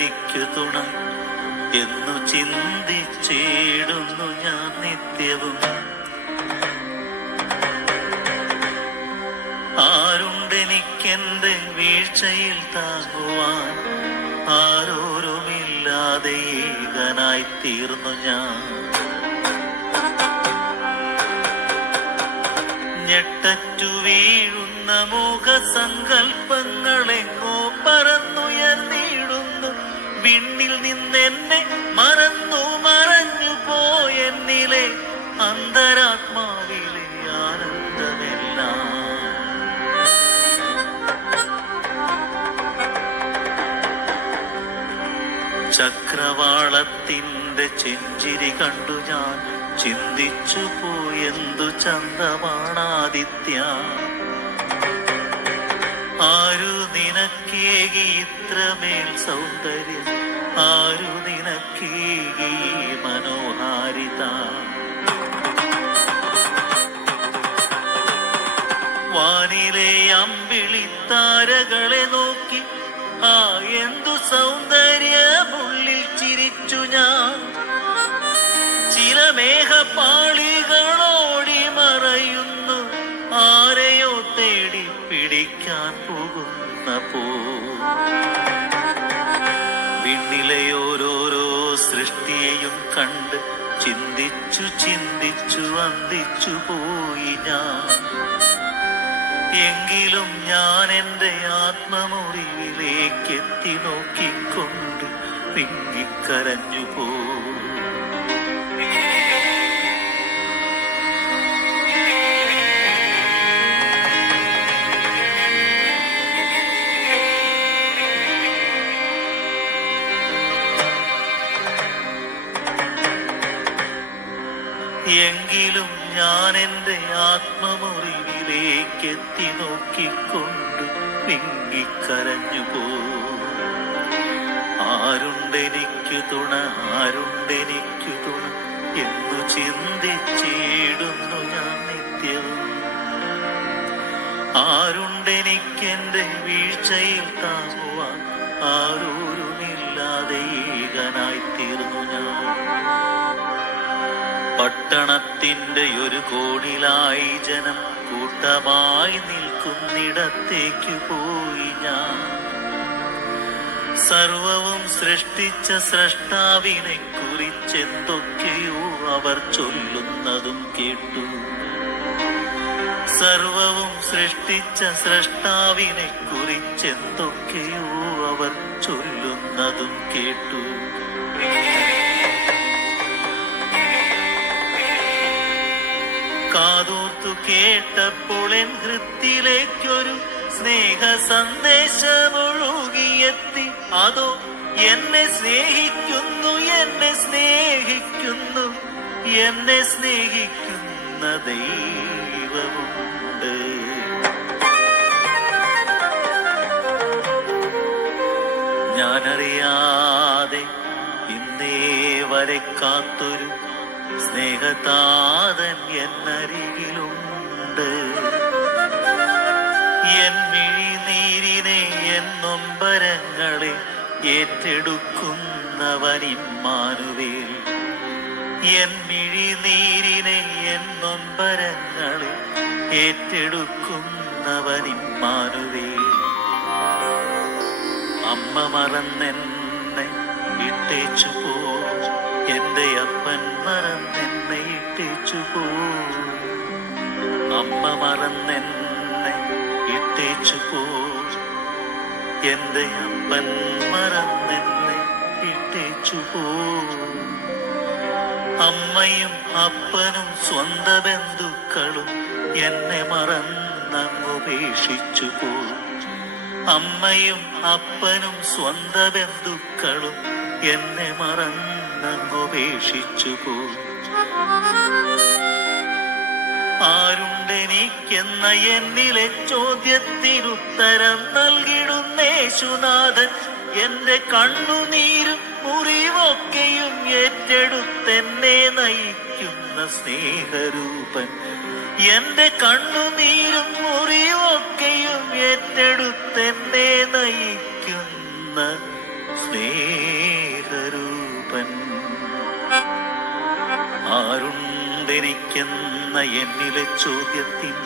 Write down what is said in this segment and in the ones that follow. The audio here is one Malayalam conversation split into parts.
ആരുണ്ടെനിക്കു തുണ എന്നു ചിന്തിച്ചിടുന്നു ഞാൻ നിത്യവും. ആരുണ്ടെനിക്കെന്റെ വീഴ്ചയിൽ താങ്ങുവാൻ? ആരോരുമില്ലാതെ ഏകനായി തീർന്നു ഞാൻ. ഞെട്ടറ്റു വീഴുന്ന മുഖസങ്കൽപ്പങ്ങളെങ്ങോ വിണ്ണിൽ നിന്നെന്നെ മറന്നു മറഞ്ഞു പോയെന്നിലെ അന്തരാത്മാവിലെ ചക്രവാളത്തിന്റെ ചെഞ്ചിരി കണ്ടു ഞാൻ. ചിന്തിച്ചു പോയെന്തു ചന്തമാണാദിത്യ. ആരു നിനക്കേകി ഇത്രമേൽ സൗന്ദര്യം. ആരു നിനക്കേകി മനോഹാരിത? വാനിലെ അമ്പിളി താരകളെ നോക്കി ആ എന്തു സൗന്ദര്യമുള്ളിൽ ചിരിച്ചു ഞാൻ. ചില മേഘപ്പാളികളോടി മറയുന്നു. ആരെയോ തേടി പിടിക്കാൻ പോകുന്ന പോ ഓരോരോ സൃഷ്ടിയെയും കണ്ട് ചിന്തിച്ചു ചിന്തിച്ചു വന്ദിച്ചു പോയി ഞാൻ. എങ്കിലും ഞാൻ എന്റെ ആത്മമുറിവിലേക്ക് എത്തി നോക്കിക്കൊണ്ട് പിങ്ങിക്കരഞ്ഞു പോ ഞാൻ എന്റെ ആത്മമുറിവിലേക്ക് എത്തി നോക്കിക്കൊണ്ട് പിങ്ങിക്കരഞ്ഞു പോ. ആരുണ്ടെനിക്ക് തുണ ആരുണ്ടെനിക്ക് തുണ എന്നു ചിന്തിച്ചിടുന്നു ഞാൻ നിത്യവും ആരുണ്ടെനിക്കെന്റെ വീഴ്ചയിൽ താങ്ങുവാൻ ആരോരുമില്ലാതെ ഏകനായിത്തീർന്നു ഞാൻ. പട്ടണത്തിന്റെ ഒരു കോണിലായി ജനം കൂട്ടമായി നിൽക്കുന്നിടത്തേക്ക് പോയി ഞാൻ. സർവവും സൃഷ്ടിച്ച സ്രഷ്ടാവിനെ കുറിച്ചെന്തൊക്കെയോ അവർ ചൊല്ലുന്നതും കേട്ടു. സർവവും സൃഷ്ടിച്ച സ്രഷ്ടാവിനെ കുറിച്ചെന്തൊക്കെയോ അവർ ചൊല്ലുന്നതും കേട്ടു. കാതോർത്തു കേട്ടപ്പോൾ എൻ ഹൃത്തിലേക്കൊരു സ്നേഹ സന്ദേശമൊഴുകിയെത്തി അതോ എന്നെ സ്നേഹിക്കുന്നു എന്നെ സ്നേഹിക്കുന്നു എന്നെ സ്നേഹിക്കുന്ന ദൈവമുണ്ട്. ഞാനറിയാതെ ഇന്നേ വരെ കാത്തൊരു സ്നേഹതാതൻ എന്നരികിലുണ്ട്. എൻ മിഴിനീരിനെ എൻ നൊമ്പരങ്ങളെ ഏറ്റെടുക്കുന്നവനിമ്മാനുവേൽ എൻ മിഴിനീരിനെ എൻ നൊമ്പരങ്ങളെ ഏറ്റെടുക്കുന്നവനിമ്മാനുവേൽ അമ്മ മറന്നെന്നെ ഇട്ടേച്ചു പോ എന്റെ അപ്പൻ മറന്നെന്നെ ഇട്ടേച്ചു പോ. അമ്മ മറന്നെന്നെ ഇട്ടേച്ചു പോ. എന്റെ അപ്പൻ മറന്നെന്നെ ഇട്ടേച്ചു പോ. അമ്മയും അപ്പനും സ്വന്ത ബന്ധുക്കളും എന്നെ മറന്നങ്ങുപേക്ഷിച്ചു പോ. അമ്മയും അപ്പനും സ്വന്ത ബന്ധുക്കളും എന്നെ മറന്നങ്ങുപേക്ഷിച്ചു പോ ആരുണ്ടെനിക്കെന്ന എന്നിലെ ചോദ്യത്തിനുത്തരം നൽകിടുന്നേശുനാഥൻ എന്റെ കണ്ണുനീരും മുറിവൊക്കെയും ഏറ്റെടുത്തെന്നെ നയിക്കുന്ന സ്നേഹരൂപൻ. എന്റെ കണ്ണുനീരും മുറിവൊക്കെയും ഏറ്റെടുത്തെന്നെ നയിക്കുന്ന സ്നേഹരൂപൻ. ആരുണ്ടെനിക്കെന്ന എന്നിലെ ചോദ്യത്തിൽ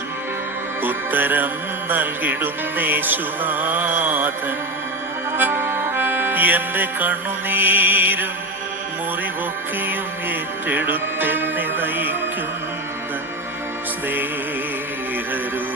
ഉത്തരം നൽകിടുന്നേശുനാഥൻ. എന്റെ കണ്ണുനീരും മുറിവൊക്കെയും ഏറ്റെടുത്തെന്നെ നയിക്കുന്ന സ്നേഹരൂ